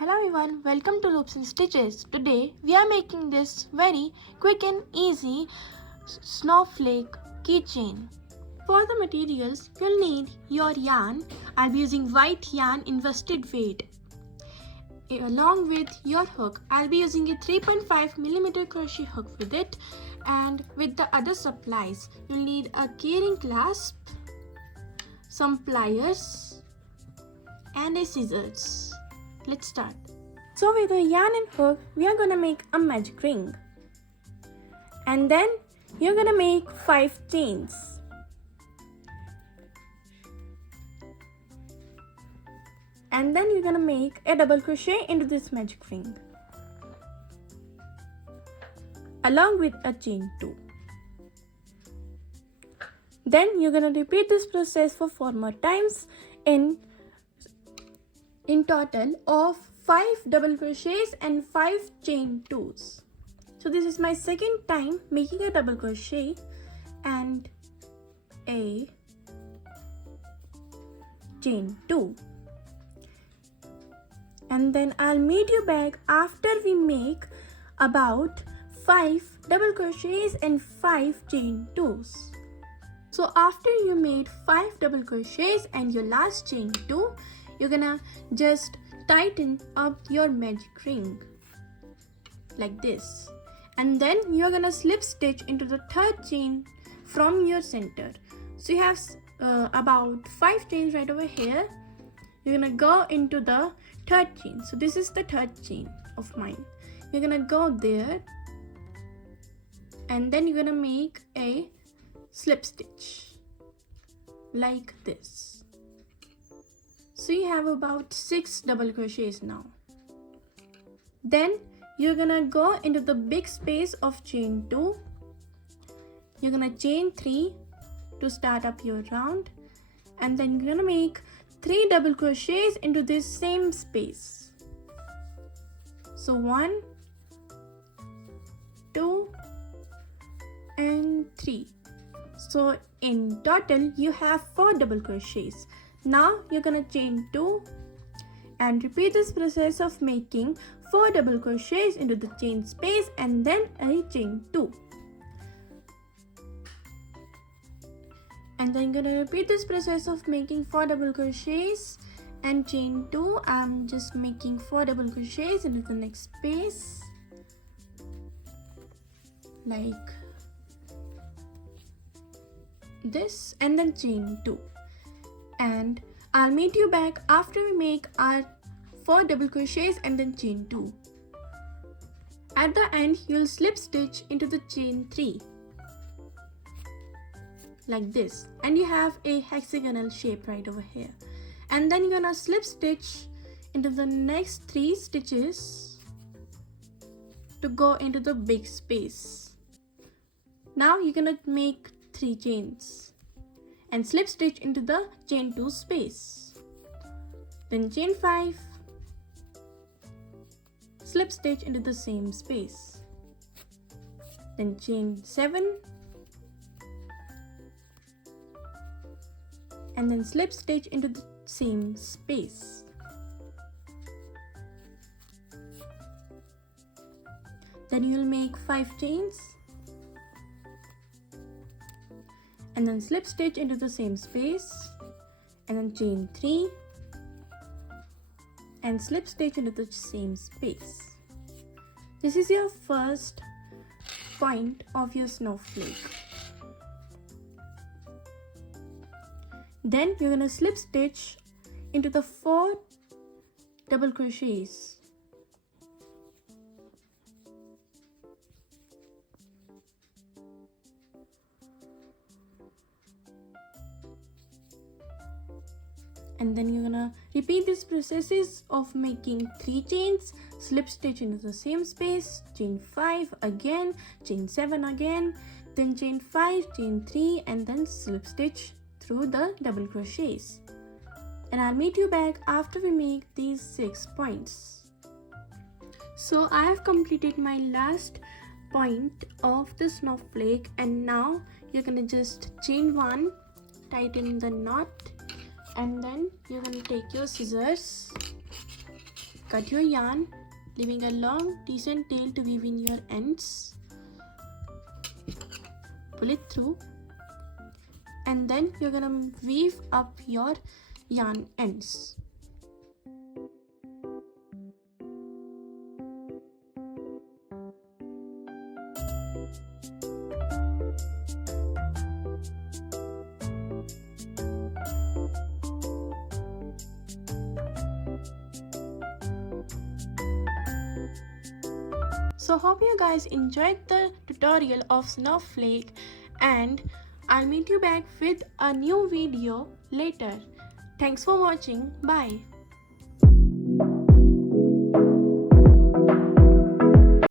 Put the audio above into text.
Hello everyone, welcome to Loops and Stitches. Today we are making this very quick and easy snowflake keychain. For the materials, you'll need your yarn. I'll be using white yarn in worsted weight. Along with your hook, I'll be using a 3.5mm crochet hook with it, and with the other supplies, you'll need a keyring clasp, some pliers and a scissors. Let's start. So with the yarn and hook, we are gonna make a magic ring. And then you're gonna make 5 chains. And then you're gonna make a double crochet into this magic ring, along with a chain 2. Then you're gonna repeat this process for 4 more times in total of 5 double crochets and 5 chain 2s. So this is my second time making a double crochet and a chain 2. And then I'll meet you back after we make about 5 double crochets and 5 chain 2s. So after you made 5 double crochets and your last chain 2, you're gonna just tighten up your magic ring like this, and then you're gonna slip stitch into the third chain from your center. So you have about 5 chains right over here. You're gonna go into the third chain. So this is the third chain of mine. You're gonna go there, and then you're gonna make a slip stitch like this. So you have about 6 double crochets now. Then you're gonna go into the big space of chain 2. You're gonna chain 3 to start up your round, and then you're gonna make 3 double crochets into this same space. So 1, 2 and 3. So in total you have 4 double crochets. Now you're gonna chain 2 and repeat this process of making 4 double crochets into the chain space and then a chain 2. And then you're gonna repeat this process of making 4 double crochets and chain 2. I'm just making 4 double crochets into the next space like this, and then chain 2. And I'll meet you back after we make our 4 double crochets and then chain 2. At the end, you'll slip stitch into the chain 3 like this, and you have a hexagonal shape right over here. And then you're gonna slip stitch into the next 3 stitches to go into the big space. Now you're gonna make 3 chains and slip stitch into the chain 2 space. Then chain 5, slip stitch into the same space. Then chain 7, and then slip stitch into the same space. Then you'll make 5 chains and then slip stitch into the same space, and then chain 3 and slip stitch into the same space. This is your first point of your snowflake. Then you're gonna slip stitch into the 4 double crochets. And then you're gonna repeat these processes of making 3 chains, slip stitch into the same space, chain 5 again, chain 7 again, then chain 5, chain 3, and then slip stitch through the double crochets. And I'll meet you back after we make these 6 points. So I have completed my last point of the snowflake, and now you're gonna just chain 1, tighten the knot, and then you're going to take your scissors Cut your yarn, leaving a long decent tail to weave in your ends. Pull it through, and then you're gonna weave up your yarn ends. So hope you guys enjoyed the tutorial of Snowflake, and I'll meet you back with a new video later. Thanks for watching. Bye.